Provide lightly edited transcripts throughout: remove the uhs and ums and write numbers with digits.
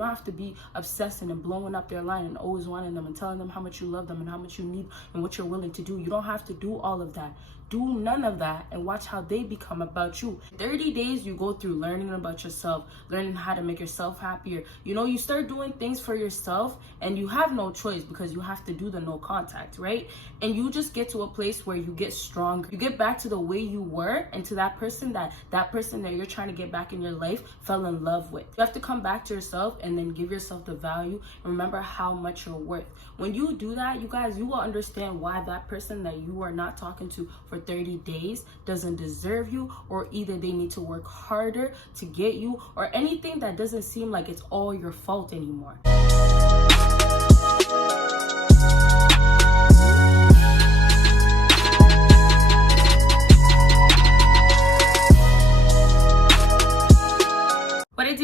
You don't have to be obsessing and blowing up their line and always wanting them and telling them how much you love them and how much you need and what you're willing to do. You don't have to do all of that. Do none of that and watch how they become about you. 30 days you go through learning about yourself, learning how to make yourself happier. You start doing things for yourself and you have no choice because you have to do the no contact, right? And you just get to a place where you get stronger. You get back to the way you were and to that person that you're trying to get back in your life fell in love with. You have to come back to yourself and then give yourself the value and remember how much you're worth. When you do that, you guys, you will understand why that person that you are not talking to for 30 days doesn't deserve you, or either they need to work harder to get you, or anything that doesn't seem like it's all your fault anymore.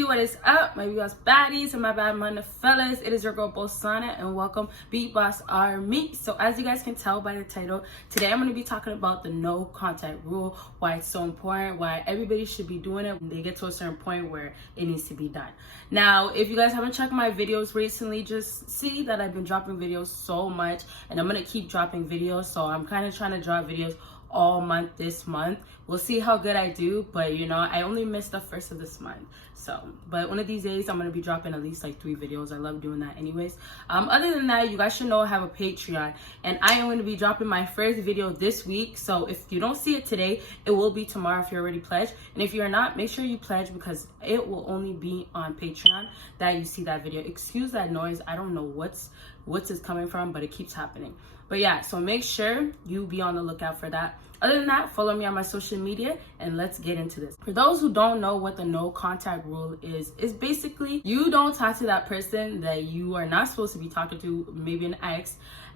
What is up, my BBossBaddies and my bad money fellas? It is your girl Bosana and welcome BBossArmy. So as you guys can tell by the title, today I'm going to be talking about the no contact rule, why it's so important, why everybody should be doing it when they get to a certain point where it needs to be done. Now, if you guys haven't checked my videos recently, just see that I've been dropping videos so much and I'm going to keep dropping videos. So I'm kind of trying to drop videos all month this month. We'll see how good I do, but I only missed the first of this month. So, but one of these days I'm gonna be dropping at least like 3 videos. I love doing that anyways. Other than that, you guys should know I have a Patreon and I am going to be dropping my first video this week. So if you don't see it today, it will be tomorrow if you're already pledged. And if you're not, make sure you pledge because it will only be on Patreon that you see that video. Excuse that noise. I don't know what's coming from, but it keeps happening. But yeah, so make sure you be on the lookout for that. Other than that, follow me on my social media and let's get into this. For those who don't know what the no contact rule is basically you don't talk to that person that you are not supposed to be talking to, maybe an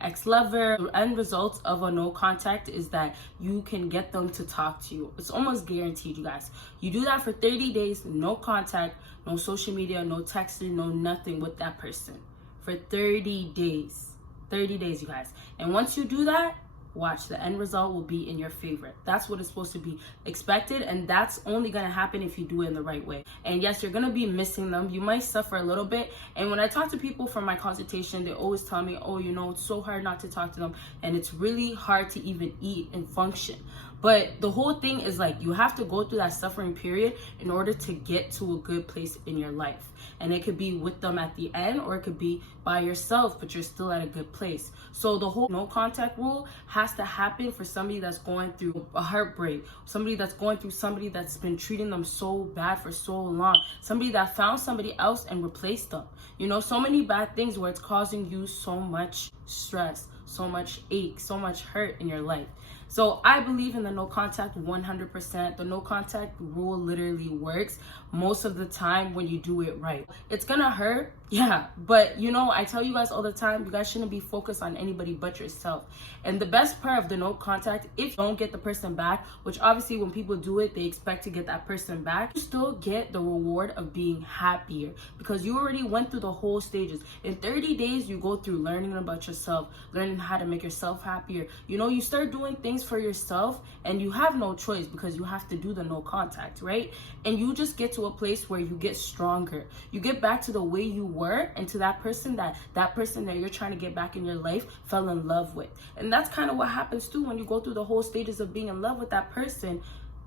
ex-lover. The end result of a no contact is that you can get them to talk to you. It's almost guaranteed, you guys. You do that for 30 days, no contact, no social media, no texting, no nothing with that person for 30 days. 30 days, you guys. And once you do that, watch, the end result will be in your favor. That's what is supposed to be expected, and that's only going to happen if you do it in the right way. And yes, you're going to be missing them. You might suffer a little bit. And when I talk to people from my consultation, they always tell me, oh, it's so hard not to talk to them, and it's really hard to even eat and function. But the whole thing is like you have to go through that suffering period in order to get to a good place in your life. And it could be with them at the end, or it could be by yourself, but you're still at a good place. So the whole no contact rule has to happen for somebody that's going through a heartbreak, somebody that's going through somebody that's been treating them so bad for so long, somebody that found somebody else and replaced them. So many bad things where it's causing you so much stress, so much ache, so much hurt in your life. So I believe in the no contact 100%. The no contact rule literally works most of the time when you do it right. It's gonna hurt, yeah, but I tell you guys all the time, you guys shouldn't be focused on anybody but yourself. And the best part of the no contact, if you don't get the person back, which obviously when people do it, they expect to get that person back, you still get the reward of being happier because you already went through the whole stages. In 30 days, you go through learning about yourself, learning how to make yourself happier. You start doing things for yourself and you have no choice because you have to do the no contact, right? And you just get to a place where you get stronger. You get back to the way you were and to that person that you're trying to get back in your life fell in love with. And that's kind of what happens too when you go through the whole stages of being in love with that person.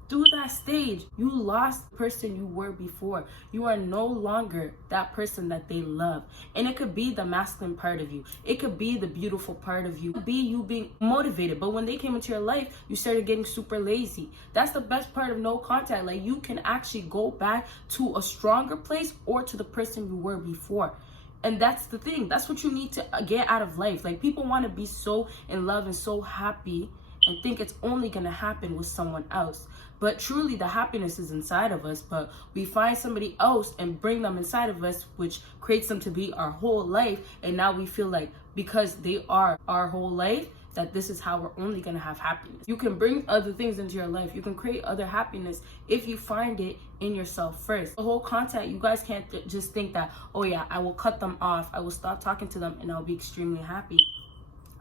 Through that stage, you lost the person you were before. You are no longer that person that they love. And it could be the masculine part of you. It could be the beautiful part of you. It could be you being motivated. But when they came into your life, you started getting super lazy. That's the best part of no contact. Like, you can actually go back to a stronger place or to the person you were before. And that's the thing. That's what you need to get out of life. Like, people want to be so in love and so happy and think it's only going to happen with someone else. But truly, the happiness is inside of us. But we find somebody else and bring them inside of us, which creates them to be our whole life. And now we feel like because they are our whole life, that this is how we're only going to have happiness. You can bring other things into your life. You can create other happiness if you find it in yourself first. The whole contact, you guys can't just think that, oh yeah, I will cut them off, I will stop talking to them, and I'll be extremely happy.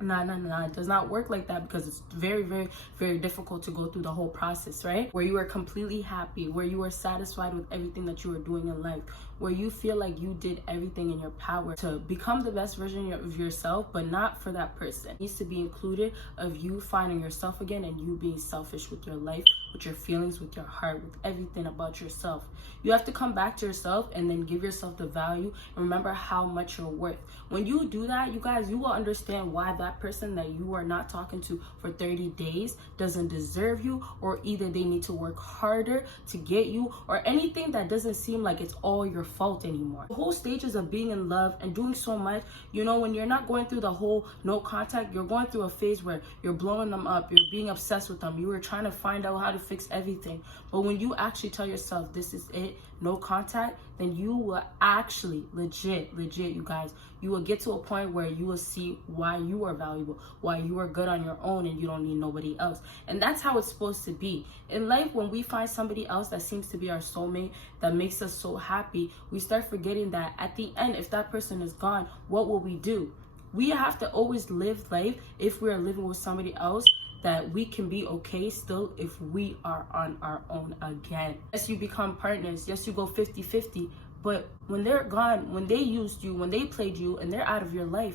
No, it does not work like that because it's very, very, very difficult to go through the whole process, right? Where you are completely happy, where you are satisfied with everything that you are doing in life, where you feel like you did everything in your power to become the best version of yourself, but not for that person. It needs to be included of you finding yourself again and you being selfish with your life, with your feelings, with your heart, with everything about yourself. You have to come back to yourself and then give yourself the value and remember how much you're worth. When you do that, you guys, you will understand why that person that you are not talking to for 30 days doesn't deserve you, or either they need to work harder to get you, or anything that doesn't seem like it's all your fault anymore. The whole stages of being in love and doing so much, you know, when you're not going through the whole no contact, you're going through a phase where you're blowing them up, you're being obsessed with them, you were trying to find out how to fix everything. But when you actually tell yourself this is it, no contact, then you will actually legit, you guys, you will get to a point where you will see why you are valuable, why you are good on your own and you don't need nobody else. And that's how it's supposed to be. In life, when we find somebody else that seems to be our soulmate, that makes us so happy, we start forgetting that at the end, if that person is gone, what will we do? We have to always live life, if we are living with somebody else, that we can be okay still if we are on our own again. Yes, you become partners. Yes, you go 50-50. But when they're gone, when they used you, when they played you, and they're out of your life,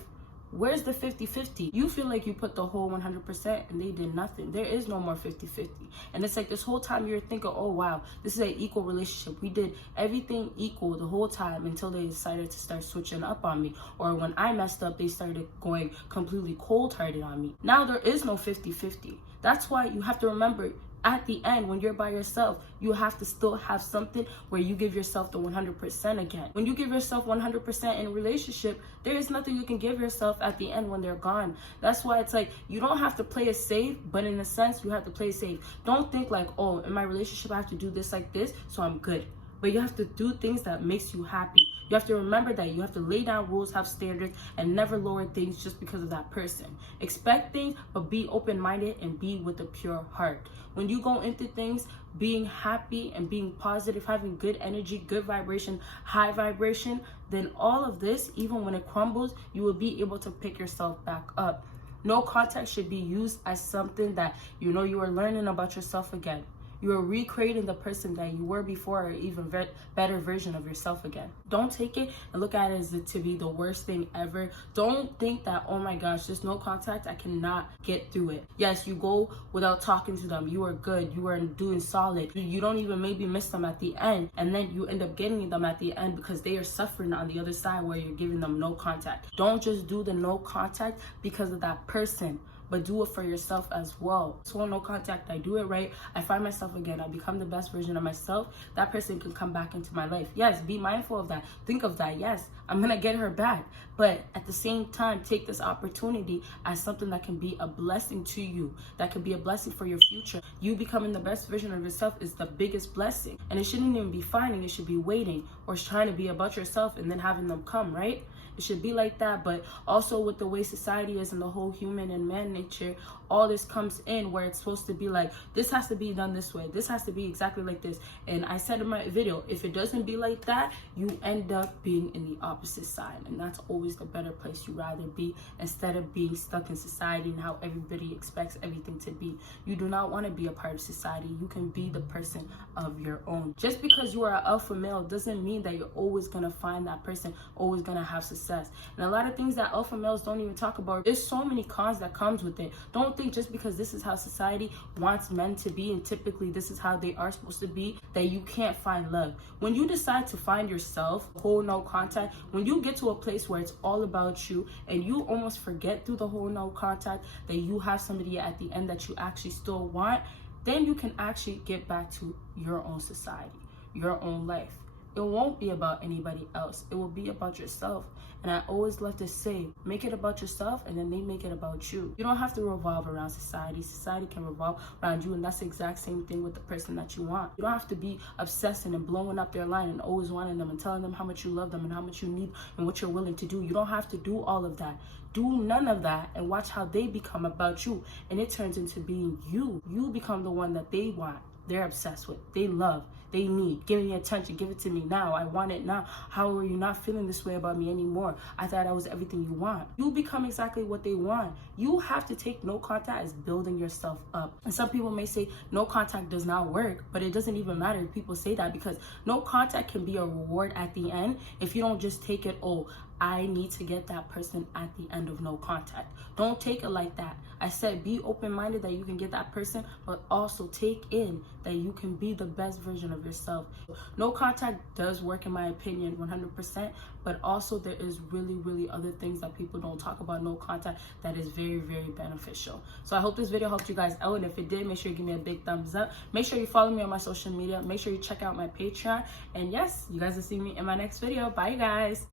where's the 50-50? You feel like you put the whole 100% and they did nothing. There is no more 50-50. And it's like this whole time you're thinking, oh wow, this is an equal relationship. We did everything equal the whole time until they decided to start switching up on me. Or when I messed up, they started going completely cold-hearted on me. Now there is no 50-50. That's why you have to remember, at the end, when you're by yourself, you have to still have something where you give yourself the 100% again. When you give yourself 100% in a relationship, there is nothing you can give yourself at the end when they're gone. That's why it's like, you don't have to play it safe, but in a sense, you have to play it safe. Don't think like, oh, in my relationship, I have to do this like this, so I'm good. But you have to do things that makes you happy. You have to remember that you have to lay down rules, have standards, and never lower things just because of that person. Expect things, but be open-minded and be with a pure heart. When you go into things being happy and being positive, having good energy, good vibration, high vibration, then all of this, even when it crumbles, you will be able to pick yourself back up. No contact should be used as something that, you know, you are learning about yourself again. You are recreating the person that you were before, or even better version of yourself again. Don't take it and look at it as to be the worst thing ever. Don't think that, oh my gosh, there's no contact, I cannot get through it. Yes, you go without talking to them. You are good. You are doing solid. You don't even maybe miss them at the end. And then you end up getting them at the end because they are suffering on the other side where you're giving them no contact. Don't just do the no contact because of that person, but do it for yourself as well. So no contact, I do it right, I find myself again, I become the best version of myself, that person can come back into my life. Yes, be mindful of that. Think of that. Yes, I'm gonna get her back. But at the same time, take this opportunity as something that can be a blessing to you, that can be a blessing for your future. You becoming the best version of yourself is the biggest blessing. And it shouldn't even be finding, it should be waiting or trying to be about yourself and then having them come, right? It should be like that. But also with the way society is and the whole human and man nature, all this comes in where it's supposed to be like, this has to be done this way, this has to be exactly like this. And I said in my video, if it doesn't be like that, you end up being in the opposite side, and that's always the better place you rather be, instead of being stuck in society and how everybody expects everything to be. You do not want to be a part of society. You can be the person of your own. Just because you are an alpha male doesn't mean that you're always gonna find that person, always gonna have success. And a lot of things that alpha males don't even talk about, there's so many cons that comes with it. Don't think just because this is how society wants men to be, and typically this is how they are supposed to be, that you can't find love. When you decide to find yourself, whole no contact, when you get to a place where it's all about you and you almost forget through the whole no contact that you have somebody at the end that you actually still want, then you can actually get back to your own society, your own life. It won't be about anybody else. It will be about yourself. And I always love to say, make it about yourself and then they make it about you. You don't have to revolve around society. Society can revolve around you, and that's the exact same thing with the person that you want. You don't have to be obsessing and blowing up their line and always wanting them and telling them how much you love them and how much you need and what you're willing to do. You don't have to do all of that. Do none of that and watch how they become about you. And it turns into being you. You become the one that they want, they're obsessed with, they love. they need. Give me attention, give it to me now. I want it now. How are you not feeling this way about me anymore? I thought I was everything you want. You become exactly what they want. You have to take no contact as building yourself up. And some people may say no contact does not work, but it doesn't even matter if people say that, because no contact can be a reward at the end if you don't just take it, oh, I need to get that person at the end of no contact. Don't take it like that. I said be open-minded that you can get that person, but also take in that you can be the best version of yourself. No contact does work in my opinion 100%, but also there is really other things that people don't talk about no contact that is very beneficial. So I hope this video helped you guys out, and if it did, make sure you give me a big thumbs up. Make sure you follow me on my social media. Make sure you check out my Patreon, and yes, you guys will see me in my next video. Bye, you guys.